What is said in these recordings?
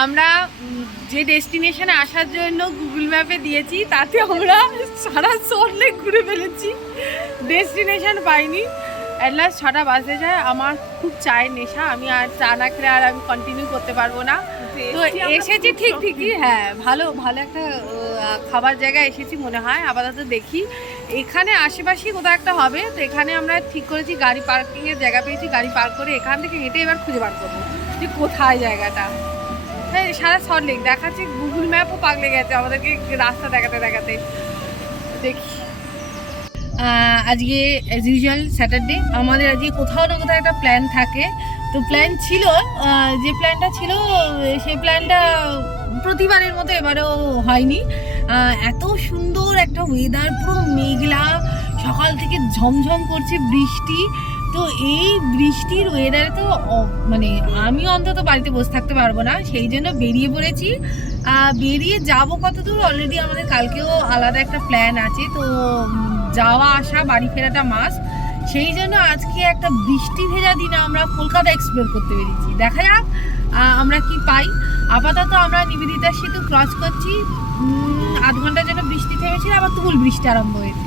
আমরা যে ডেস্টিনেশনে আসার জন্য গুগল ম্যাপে দিয়েছি তাতে আমরা সারা সল্টলেক ঘুরে ফেলেছি, ডেস্টিনেশন পাইনি। অ্যাট লাস্ট 6টা বাজে যায়। আমার খুব চায়ের নেশা, আমি আর চা না খেলে আর আমি কন্টিনিউ করতে পারবো না। তো এসেছি ঠিকই, হ্যাঁ ভালো ভালো একটা খাবার জায়গায় এসেছি মনে হয়। আপাতত দেখি এখানে আশেপাশেই কোথাও একটা হবে। তো এখানে আমরা ঠিক করেছি গাড়ি পার্কিংয়ের জায়গা পেয়েছি, গাড়ি পার্ক করে এখান থেকে হেঁটে এবার খুঁজে বার করবো যে কোথায় জায়গাটা। হ্যাঁ সারা সল্টলেক দেখাচ্ছে, গুগল ম্যাপও পাগলে গেছে আমাদেরকে রাস্তা দেখাতে দেখাতে। দেখি আজকে অ্যাজ ইউজুয়াল স্যাটারডে আমাদের আজকে কোথাও না কোথাও একটা প্ল্যান থাকে। তো প্ল্যান ছিল, যে প্ল্যানটা ছিল সেই প্ল্যানটা প্রতিবারের মতো এবারেও হয়নি। এত সুন্দর একটা ওয়েদার, পুরো মেঘলা, সকাল থেকে ঝমঝম করছে বৃষ্টি। তো এই বৃষ্টির ওয়েদারে তো মানে আমি অন্তত বাড়িতে বসে থাকতে পারবো না, সেই জন্য বেরিয়ে পড়েছি। বেরিয়ে যাব কত দূর, অলরেডি আমাদের কালকেও আলাদা একটা প্ল্যান আছে। তো যাওয়া আসা বাড়ি ফেরাটা মাস, সেই জন্য আজকে একটা বৃষ্টি ভেজা দিনে আমরা কলকাতা এক্সপ্লোর করতে পেরেছি। দেখা যাক আমরা কি পাই। আপাতত আমরা নিবেদিতা সেতু ক্রস করছি, আধ ঘন্টার জন্য বৃষ্টি থেমেছিল, আবার তুমুল বৃষ্টি আরম্ভ হয়েছে।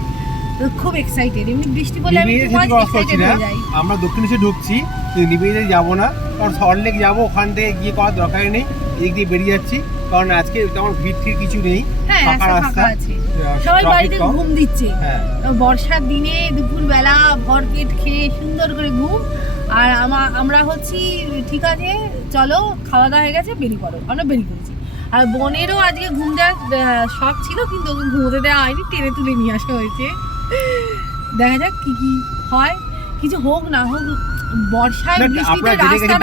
তো খুব এক্সাইটেড, এমনি বৃষ্টি বলে আমি আমরা দক্ষিণেশ্বর ঢুকছি, নিবেদিতা যাবো না, কারণ সল্টলেক যাবো, ওখান থেকে গিয়ে করার দরকারই নেই, এদিক দিয়ে বেরিয়ে যাচ্ছি, কারণ আজকে তেমন ভিড় কিছু নেই, ফাঁকা রাস্তা আছে, সবাই বাড়িতে ঘুম দিচ্ছে। বর্ষার দিনে দুপুরবেলা ভর পেট খেয়ে সুন্দর করে ঘুম। আর আমরা হচ্ছি ঠিক আছে চলো, খাওয়া দাওয়া হয়ে গেছে, বেরিয়ে পড়ো। আমরা বেরিয়ে পড়েছি। আর বোনেরও আজকে ঘুম দেওয়ার শখ ছিল, কিন্তু ওকে ঘুমোতে দেওয়া হয়নি, টেনে তুলে নিয়ে আসা হয়েছে। দেখা যাক কি হয়, কিছু হোক না হোক, বর্ষায় বৃষ্টিতে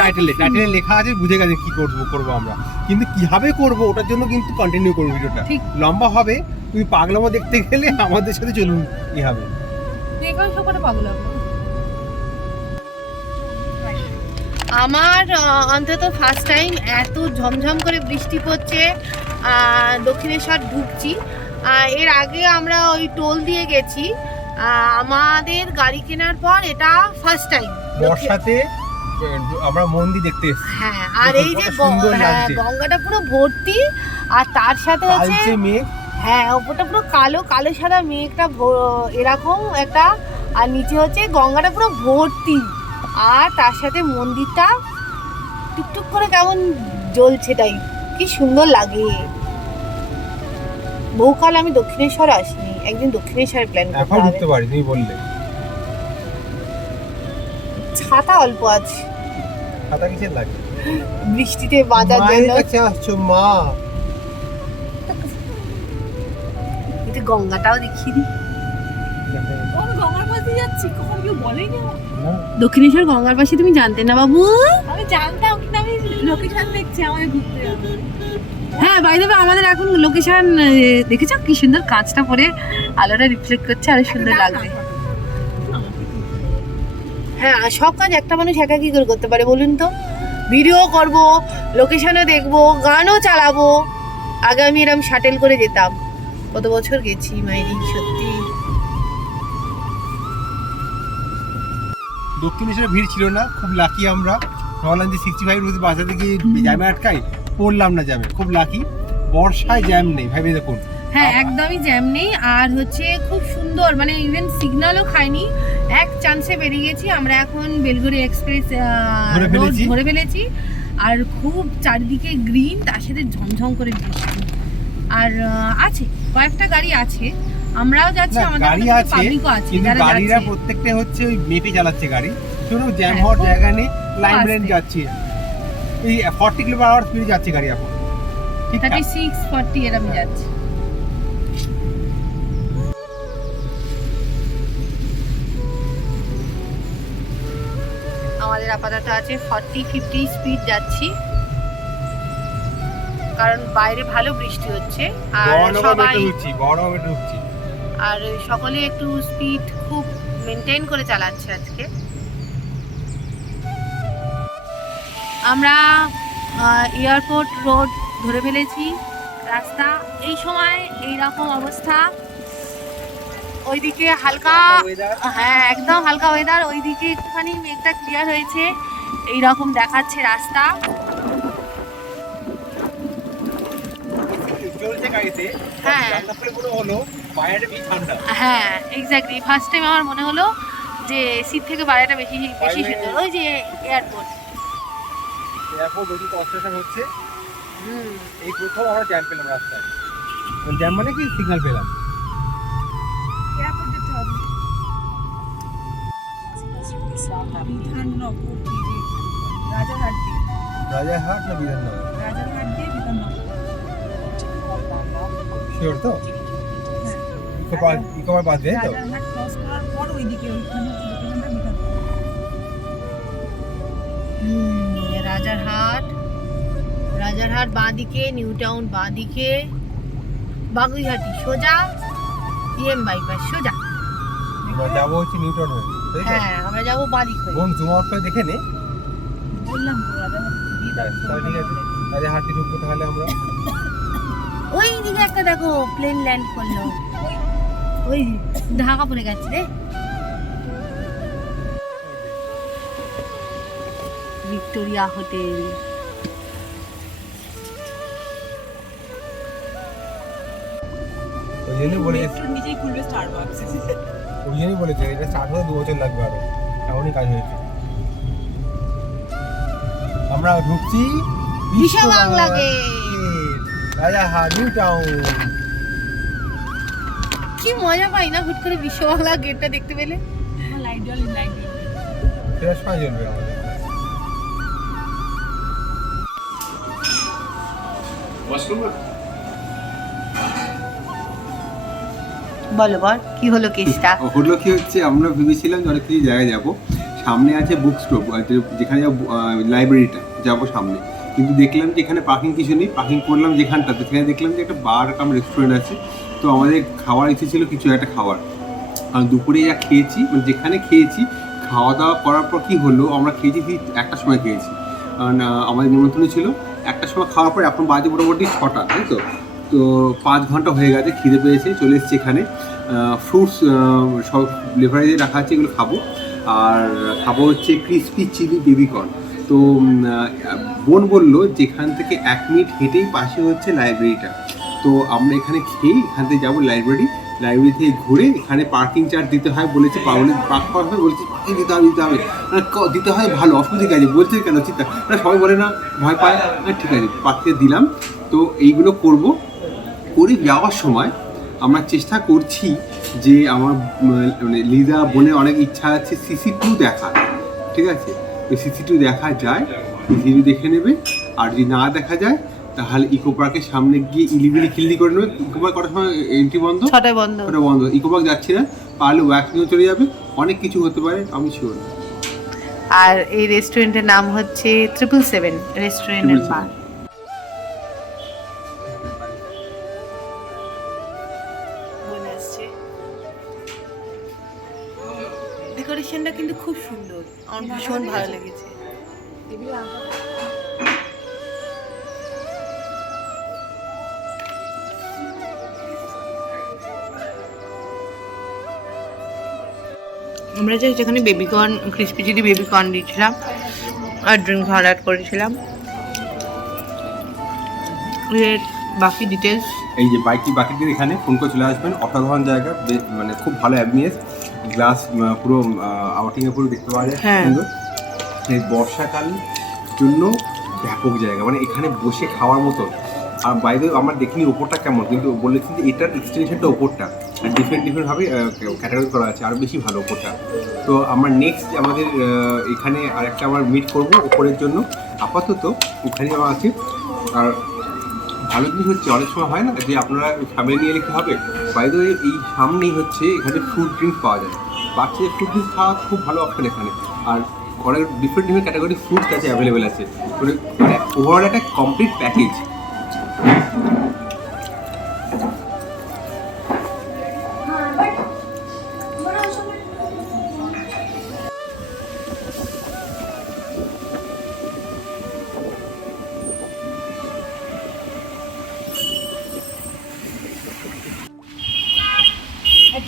টাইটেলে লেখা আছে, বুঝে গেছে কি করবো আমরা, কিন্তু কিভাবে করবো ওটার জন্য কিন্তু কন্টিনিউ করবো। ভিডিওটা লম্বা হবে, তুমি পাগলামো দেখতে গেলে আমাদের সাথে চলুন, কি হবে পাগলামো। আমার অন্তত ফার্স্ট টাইম এত ঝমঝম করে বৃষ্টি পড়ছে, দক্ষিণেশ্বর ঢুকছি। এর আগে আমরা ওই টোল দিয়ে গেছি, আমাদের গাড়ি কেনার পর এটা ফার্স্ট টাইম বর্ষাতে আমরা মন্দির দেখতে এসেছি। হ্যাঁ, আর এই যে গঙ্গাটা পুরো ভর্তি, আর তার সাথে হচ্ছে মেঘ, হ্যাঁ ওপরটা পুরো কালো কালো সাদা মেঘটা এরকম একটা, আর নিচে হচ্ছে গঙ্গাটা পুরো ভর্তি, আর তার সাথে মন্দিরটা টুকটুক করে কেমন জ্বলছে, তাই কি সুন্দর লাগে। বহুকাল আমি দক্ষিণেশ্বর আসিনি, একদিন দক্ষিণেশ্বরের প্ল্যান এখন ঘুরতে পারি, তুমি বললে। ছাতা অল্প আছে, ছাতা কিসের লাগে বৃষ্টিতে বাঁচার জন্য। আসছো মা, এটা গঙ্গাটাও দেখিয়ে দিই। গঙ্গার পাশে যাচ্ছি, কখন কেউ বলেনি। দক্ষিণেশ্বর গঙ্গার পাশে তুমি জানতে না বাবু? আমি জানতাম, কিন্তু আমি লোকেশন দেখছি আমাদের ঘুরতে যাবো। হ্যাঁ বাই দ্য ওয়ে, আমাদের এখন লোকেশন দেখেছো কি সুন্দর, কাঁচটা পরে আলোটা রিফ্লেক্ট করছে, আর সুন্দর লাগবে। হ্যাঁ, সব কাজ একটা মানুষ একা কি করে করতে পারে বলুন তো? ভিডিও করব, লোকেশনও দেখবো, গানও চালাবো। আগে আমি এরকম শাটেল করে যেতাম, কত বছর গেছি মাইরি, সত্যি। দক্ষিণেশ্বরে ভিড় ছিল না, খুব লাকি আমরা। ভাবলাম যে 65 রুপি বাসাতে গিয়ে জ্যামে আটকাই, পড়লাম না জ্যামে, খুব লাকি। বর্ষায় জ্যাম নেই, ভাবে দেখুন। হ্যাঁ একদমই জ্যাম নেই, আর হচ্ছে খুব সুন্দর, মানে ইভেন সিগন্যালও খাইনি, এক চান্সে বেরিয়ে গেছি আমরা। এখন বেলগুড়ি এক্সপ্রেস ধরে ফেলেছি, আর খুব চারিদিকে গ্রিন, তার সাথে ঝমঝম করে বৃষ্টি। আর আছে কয়েকটা গাড়ি আছে, আমরাও যাচ্ছি, আমাদের গাড়ি আছে, কিন্তু গাড়িরা প্রত্যেকটা হচ্ছে ওই মেপে চালাচ্ছে গাড়ি, কোনো জ্যাম হওয়ার জায়গা নেই, লাইন রেঞ্জ যাচ্ছে, এই 40 কিলোমিটার স্পিডে যাচ্ছে গাড়ি এখন, 36-40 এরকম যাচ্ছে। আমাদের আপাতত আছে 40-50 স্পিড যাচ্ছি, কারণ বাইরে ভালো বৃষ্টি হচ্ছে, আর সবাই আর সকলে একটু স্পিড খুব মেনটেন করে চালাচ্ছে আজকে। আমরা এয়ারপোর্ট রোড ধরে ফেলেছি রাস্তা, এই সময় এইরকম অবস্থা। ওইদিকে হালকা, হ্যাঁ একদম হালকা ওয়েদার, ওইদিকে একটুখানি মেঘটা ক্লিয়ার হয়েছে, এইরকম দেখাচ্ছে রাস্তা। খেতে হ্যাঁ জানলা খুলে মনে হলো বাইরে বেশি ঠান্ডা। হ্যাঁ এক্স্যাক্টলি, ফার্স্ট টাইম আমার মনে হলো যে এসির থেকে বাইরেটা বেশি বেশি সুন্দর। ওই যে এয়ারপোর্ট বেশি কনস্ট্রাকশন হচ্ছে। এই প্রথম আমরা জ্যাম পেলাম রাস্তায়। জ্যাম মানে কি, সিগন্যাল পেলাম। এয়ারপোর্ট যেতে হবে। রাজারহাট না বিধাননগর? রাজারহাট দিয়ে বিধাননগর। শিওর তো? ইকো পার্ক বাদ দিয়ে তো? রাজারহাট ক্রস করার পর ওইদিকে ওইখানে বিধাননগর। রাজারহাট, রাজারহাট বাঁদিকে, নিউ টাউন বাঁদিকে, বাগুইহাটি সোজা, ইএম বাইপাস সোজা। আমরা যাবো হচ্ছে নিউ টাউন হয়ে, তাই তো? হ্যাঁ আমরা যাবো বাঁদিক হয়ে। বোন জুম আউট করে দেখে নে। বললাম তো রাজারহাট দিয়ে তাহলে ঠিক আছে, রাজারহাটে ঢুকবো তাহলে আমরা। ওই দিকে একটা দেখো প্লেন ল্যান্ড করলো, ওই ঢাকা পড়ে গেছে রে। Victoria hotel. ওই জন্যই বলেছে, নিচেই খুলবে স্টারবাকস। ওই জন্যই বলেছে এটা স্টার্ট হতে 2 বছর লাগবে, আরো এমনই কাজ হয়েছে। আমরা ঢুকছি Biswa Bangla gate, Rajarhat New Town. কি মজা পাই না হুট করে বিশ্ব বাংলা গেটটা দেখতে পেলে। লাইট জ্বলে, লাইট জ্বলে, ফ্রেশ পানি জ্বলবে আমাদের। বলো বল কি হলো কেসটা? হলো কি হচ্ছে, আমরা ভেবেছিলাম যে অনেক কিছু জায়গায় যাবো, সামনে আছে বুক স্টোর, যেখানে লাইব্রেরিটা যাবো সামনে, কিন্তু দেখলাম যে এখানে পার্কিং কিছু নেই। পার্কিং করলাম যেখানটাতে, সেখানে দেখলাম যে একটা বার কাম রেস্টুরেন্ট আছে। তো আমাদের খাওয়ার ইচ্ছে ছিল কিছু একটা খাওয়ার, কারণ দুপুরে যা খেয়েছি, মানে যেখানে খেয়েছি, খাওয়া দাওয়া করার পর কী হলো, আমরা খেয়েছি ঠিক 1টার সময় খেয়েছি, কারণ আমাদের নিমন্ত্রণ ছিল 1টার সময় খাওয়ার পর। এখন বাজে মোটামুটি 6টা, তাই তো? তো 5 ঘন্টা হয়ে গেছে, খিদে পেয়েছে, চলে এসেছি এখানে। ফ্রুটস সব লেভারেজে রাখা আছে, এগুলো খাবো। আর খাবো হচ্ছে ক্রিসপি চিলি বেবিকর্ন। তো বোন বললো যেখান থেকে 1 মিনিট হেঁটেই পাশে হচ্ছে লাইব্রেরিটা। তো আমরা এখানে খেয়ে এখান থেকে যাবো লাইব্রেরি থেকে ঘুরে, এখানে পার্কিং চার্জ দিতে হয় বলেছে, পার্ক করা হবে বলেছে, পার্কিং দিতে হবে দিতে হয়, ভালো, অসুবিধা ঠিক আছে বলছে, কেন চিন্তা না, সবাই বলে না ভয় পায়, ঠিক আছে পার্কিংয়ে দিলাম। তো এইগুলো করব, করে যাওয়ার সময় আমরা চেষ্টা করছি যে আমার মানে লিদা বোনের অনেক ইচ্ছা আছে CC2 দেখার, ঠিক আছে? তো CC2 দেখা যায়, CC2 দেখে নেবে। আর যদি না দেখা যায় তাহলে ইকো পার্কের সামনে গিয়ে ইলিবিলি খিল্লি করে নেবে। ইকো পার্ক কটার সময় এন্ট্রি বন্ধ? 6টায় বন্ধ। ইকো পার্ক যাচ্ছি না, পারলে ওয়াক্সিংও চলে যাবে, অনেক কিছু হতে পারে, আমি শিওর না। আর এই রেস্টুরেন্টের নাম হচ্ছে 777 রেস্টুরেন্ট এন্ড বার। ডেকোরেশনটা কিন্তু খুব সুন্দর, আমার ভীষণ ভালো লেগেছে। আমরা যেখানে বেবিকর্ন, ক্রিসপি চিলি বেবিকর্ন দিয়েছিলাম আর ড্রিঙ্কস অর্ডার করেছিলাম, এর বাকি ডিটেলস এই যে বাকিদের এখানে ফোন করে চলে আসবেন। অসাধারণ জায়গা, মানে খুব ভালো অ্যাম্বিয়েন্স, গ্লাস পুরো আউটিংয়ে পুরো দেখতে পাওয়া যায়, সুন্দর। এই বর্ষাকাল জন্য ব্যাপক জায়গা, মানে এখানে বসে খাওয়ার মতো। আর বাইরে আমরা দেখিনি ওপরটা কেমন, কিন্তু বলেছেন যে এটার এক্সটেনশনটা ওপরটা, আর ডিফারেন্টভাবে ক্যাটাগরি করা আছে, আর বেশি ভালো ওপরটা। তো আমরা নেক্সট আমাদের এখানে আরেকটা আমার মিট করবো ওপরের জন্য, আপাতত ওখানে আমার আছে। আর ভালো জিনিস হচ্ছে, অনেক সময় হয় না যে আপনারা ফ্যামিলি নিয়ে এলে কী হবে, বাইরে এই সামনেই হচ্ছে এখানে ফ্রুট ড্রিঙ্কস পাওয়া যায়, বাচ্চাদের ফ্রুট ড্রিঙ্কস খাওয়া খুব ভালো অপশন এখানে। আর অনেক ডিফারেন্ট ক্যাটাগরি ফ্রুটস আছে, অ্যাভেলেবেল আছে, মানে ওভারঅল একটা কমপ্লিট প্যাকেজ।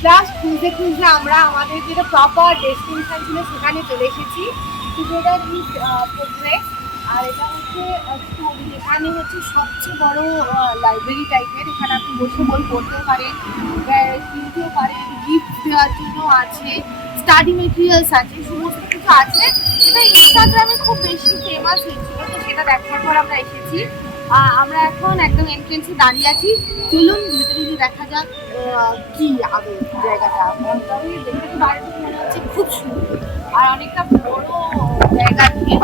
লাস্ট খুঁজতে আমরা আমাদের যেটা প্রপার ডেস্টিনেশন ছিল সেখানে চলে এসেছি। টুগেদার উইথ প্রোগ্রেস আর এটা হচ্ছে স্টোরি, এখানে হচ্ছে সবচেয়ে বড় লাইব্রেরি টাইপের। এখানে আপনি বসে বই পড়তেও পারেন, কিনতেও পারেন, গিফট দেওয়ার জন্য আছে, স্টাডি মেটেরিয়ালস আছে, সমস্ত কিছু আছে। এটা ইনস্টাগ্রামে খুব বেশি ফেমাস হয়েছিল, তো সেটা দেখার পর আমরা এসেছি। আমরা এখন একদম এন্ট্রেন্সে দাঁড়িয়ে আছি। চলুন ভেতরে গিয়ে দেখা যাক কি আদৌ জায়গাটা। তবে দেখতে তো বাইরে থেকে মনে হচ্ছে খুব সুন্দর আর অনেকটা বড় জায়গা নিয়ে।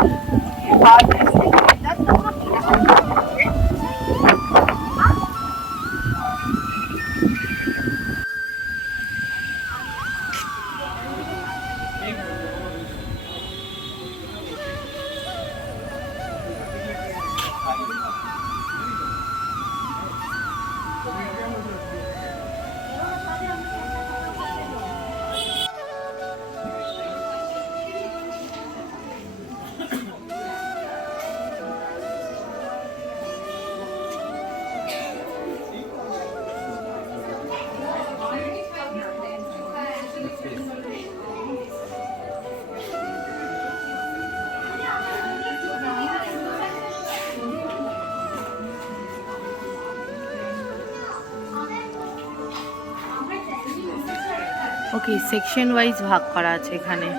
ওকে, সেকশন ওয়াইজ ভাগ করা আছে এখানে।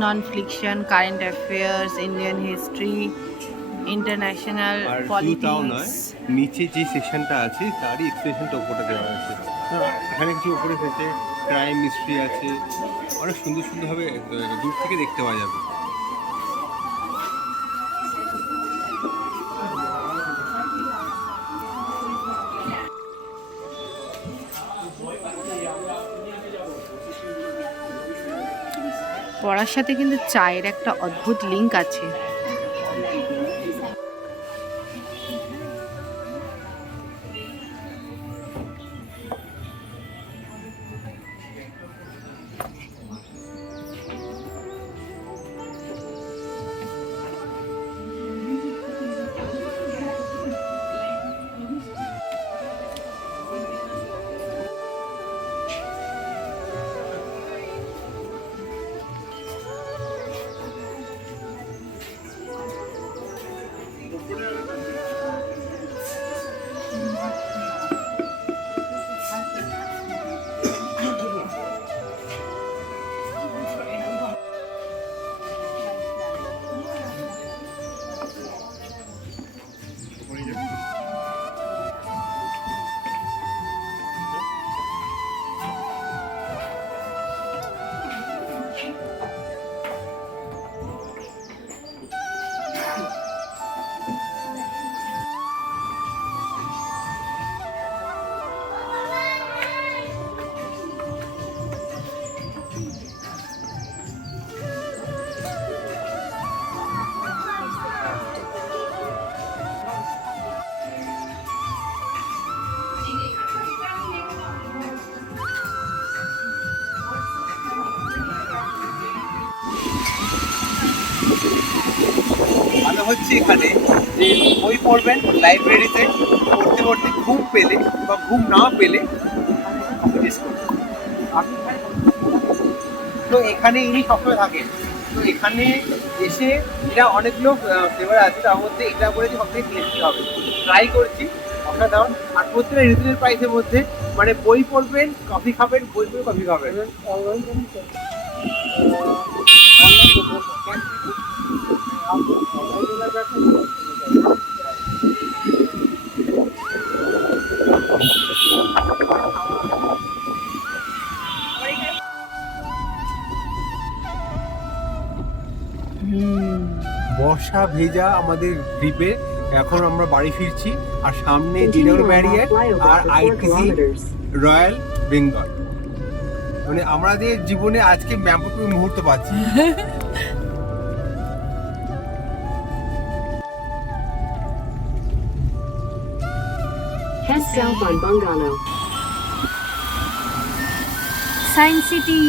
Non fiction, current affairs, Indian history, international politics. নিচে যে সেকশনটা আছে তারই এক্সপ্রেশনটা উপরে দেওয়া আছে। এখানে কিছু উপরে হয়েছে ক্রাইম মিস্ট্রি আছে, অনেক সুন্দর সুন্দরভাবে দূর থেকে দেখতে পাওয়া যাবে। পড়ার সাথে কিন্তু চায়ের একটা অদ্ভুত লিঙ্ক আছে। ভালো হচ্ছে এখানে যে বই পড়বেন লাইব্রেরিতে, পড়তে পড়তে ঘুম পেলে বা ঘুম না পেলে তো এখানে ইনি সবসময় থাকেন। তো এখানে এসে এটা অনেকগুলো ফ্লেভার আছে, তার মধ্যে এটা করে যে সবথেকে টেস্টি হবে, ট্রাই করছি অসাধারণ। আর প্রত্যেকটা রিজনেবল প্রাইসের মধ্যে, মানে বই পড়বেন, কফি খাবেন, বই পড়ে কফি খাবেন। বর্ষা ভেজা আমাদের দ্বীপে এখন আমরা বাড়ি ফিরছি, আর সামনে জিরোর ব্যারিয়ার আর আইটিসি রয়্যাল বেঙ্গল। মানে আমাদের জীবনে আজকে ম্যাপটুকু মুহূর্ত পাচ্ছি। Science city.